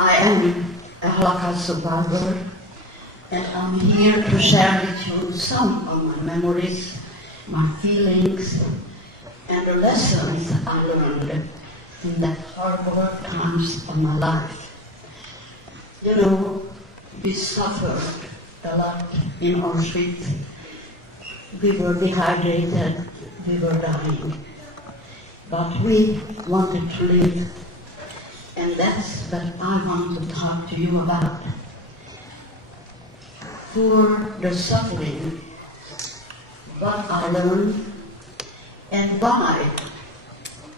I am a Holocaust survivor, and I'm here to share with you some of my memories, my feelings, and the lessons I learned in that horrible times of my life. You know, we suffered a lot in Auschwitz. We were dehydrated, we were dying. But we wanted to live, and that's what I want to talk to you about. For the suffering, what I learned, and why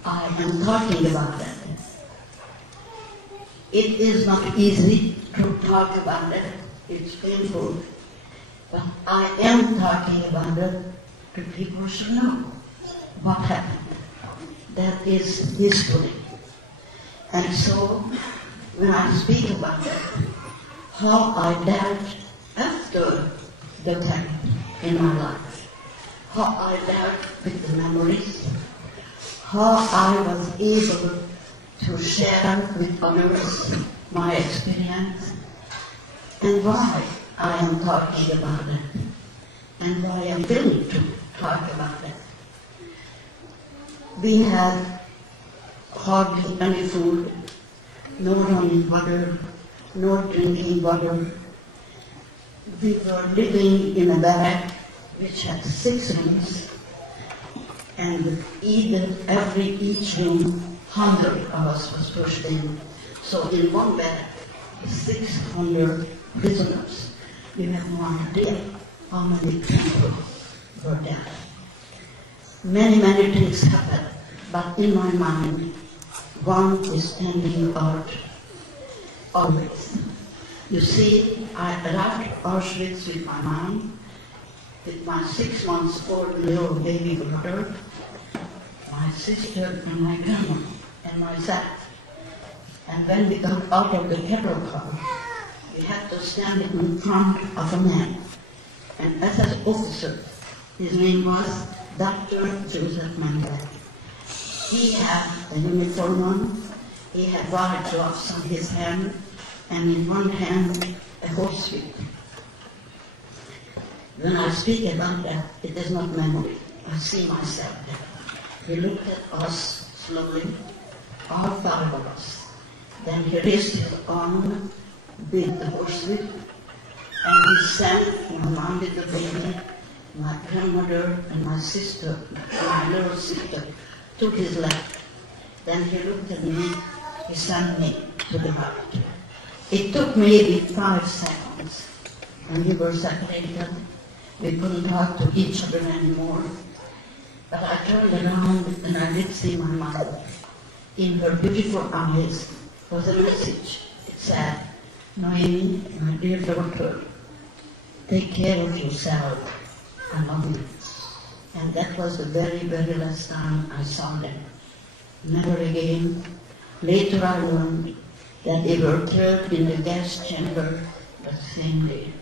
I am talking about it. It is not easy to talk about it, it's painful, but I am talking about it to people should know what happened. That is history. And so, when I speak about it, how I dealt after the time in my life, how I dealt with the memories, how I was able to share with others my experience, and why I am talking about it, and why I'm willing to talk about it. We had hardly any food, no running water, no drinking water. We were living in a barrack which had 6 rooms, and each room, 100 of us was pushed in. So in one barrack, 600 prisoners. You have no idea how many people were there. Many, many things happened, but in my mind, one is standing out always. You see, I arrived at Auschwitz with my mom, with my 6 months old little baby brother, my sister and my grandma, and myself. And when we got out of the cattle car, we had to stand in front of a man, an SS officer. His name was Dr. Joseph Mendel. He had a uniform on, he had white gloves on his hand, and in one hand a horsewhip. When I speak about that, it is not memory. I see myself there. He looked at us slowly, all 5 of us. Then he raised his arm with the horsewhip, and he sent my mom with the baby, my grandmother and my sister, my little sister, to his left. Then he looked at me, he sent me to the right. It took maybe 5 seconds, and we were separated. We couldn't talk to each other anymore. But I turned around and I did see my mother. In her beautiful eyes was a message. It said, "Noemi, my dear daughter, take care of yourself. I love you." And that was the very, very last time I saw them. Never again. Later I learned that they were killed in the gas chamber the same day.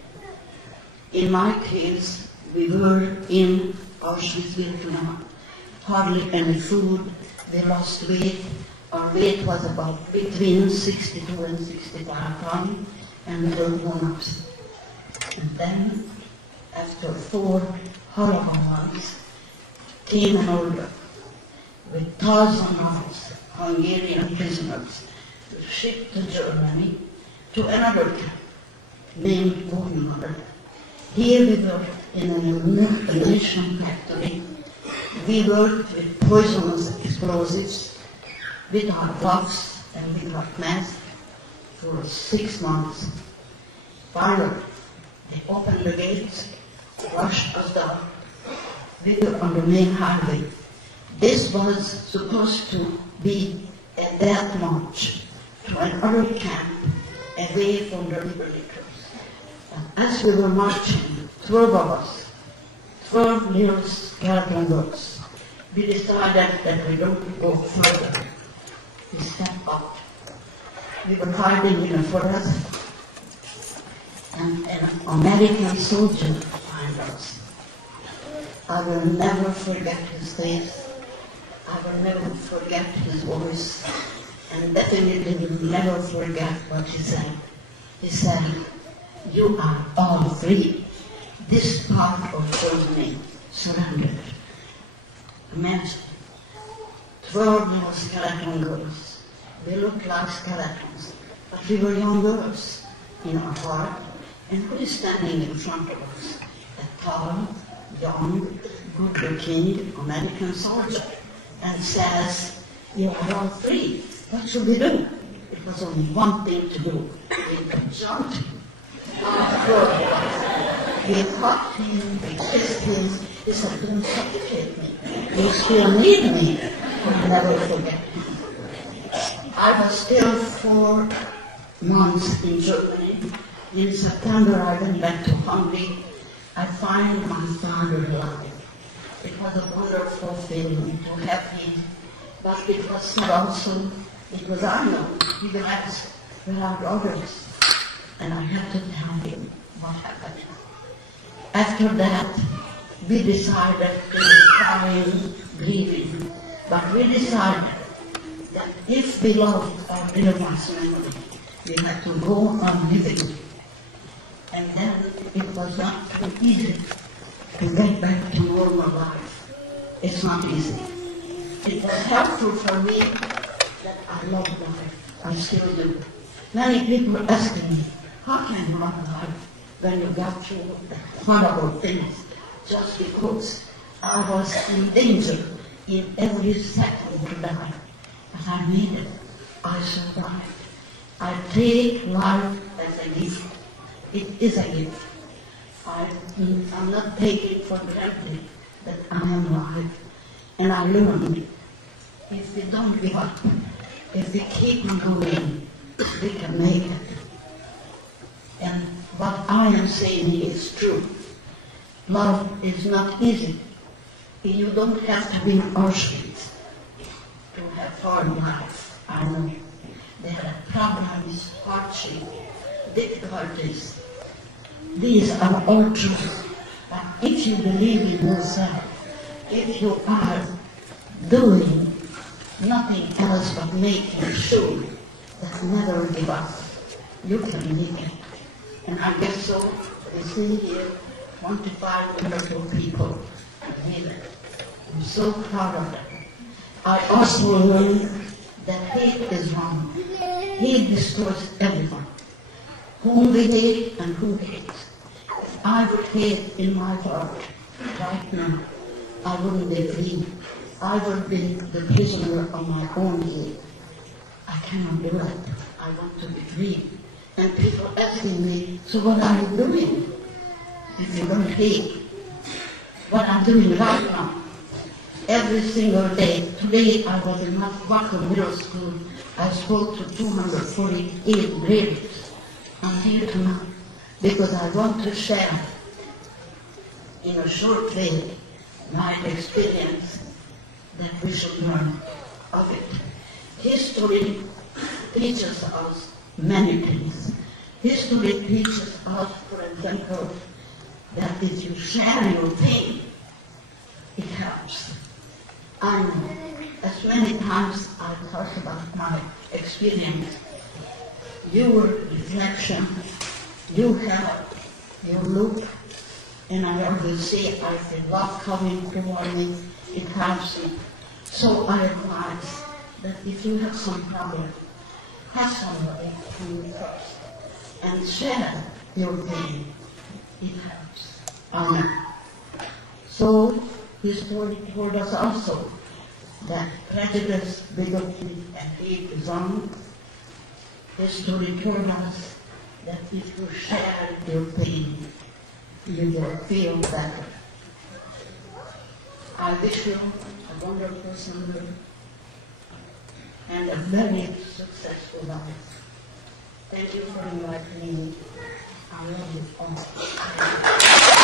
In my case, we were in Auschwitz-Birkenau. Hardly any food. We lost weight. Our weight was about between 62 and 65 pounds, and we were grown-ups. And then, after 4 horrible months, came an order with thousands of Hungarian prisoners shipped to Germany to another camp named Buchenwald. Here we were in an ammunition factory. We worked with poisonous explosives, without gloves and without masks for 6 months. Finally, they opened the gates, rushed us down. We were on the main highway. This was supposed to be a death march to another camp away from the liberators. But as we were marching, 12 of us, 12 little skeleton girls, we decided that we don't go further. We stepped out. We were hiding in a forest, and an American soldier found us. I will never forget his face. I will never forget his voice. and definitely will never forget what he said. He said, "You are all free. This part of me surrendered." Imagine, 12 little skeleton girls. We looked like skeletons, but we were young girls in our heart. And who is standing in front of us? A tall, young, good-looking American soldier, and says, "You are all free. What should we do?" It was only one thing to do. We jumped. We hugged him, we kissed him. He said, "Don't suffocate me. You still need me." I'll never forget him. I was still 4 months in Germany. In September, I went back to Hungary. I find my father alive. It was a wonderful feeling to have him, but it was sad also because I know he will ask where are others, and I had to tell him what happened. After that, we decided to crying, grieving, but we decided that if we loved our little one's memory, we had to go on living. And then it was not too easy to get back to normal life. It's not easy. It was helpful for me that I love life. I still do. Many people are asking me, how can you love life when you got through horrible things? Just because I was in danger in every second to die. But I made it. I survived. I take life as a gift. It is a gift. I'm not taking for granted that I am alive. And I learned, if we don't give up, if we keep on going, we can make it. And what I am saying is true. Love is not easy. You don't have to be in Auschwitz to have hard life. I know. There are problems, hardship, difficulties. These are all true. But if you believe in yourself, if you are doing nothing else but making sure that never give up, you can make it. And I guess so. We see here 25 wonderful people here. I'm so proud of them. I also learned that hate is wrong. Hate destroys everyone. Whom we hate and who hates. If I would hate in my heart right now, I wouldn't be free. I would be the prisoner of my own hate. I cannot do it. I want to be free. And people asking me, so what are you doing if you don't hate? What I'm doing right now. Every single day. Today I was in Waco Middle School. I spoke to 248 graders. I'm here tonight because I want to share in a short way my experience that we should learn of it. History teaches us many things. History teaches us, for example, that if you share your pain, it helps. I know, as many times I talk about my experience, your reflection, you help, you look, and I always say I feel love coming toward me, it helps me. So I advise that if you have some problem, have somebody to you first, and share your pain, it helps. Amen. So, history told us also that prejudice, bigotry, and hate is wrong. History told us that if you share your pain, you will feel better. I wish you a wonderful summer and a very successful life. Thank you for inviting me. I love you all.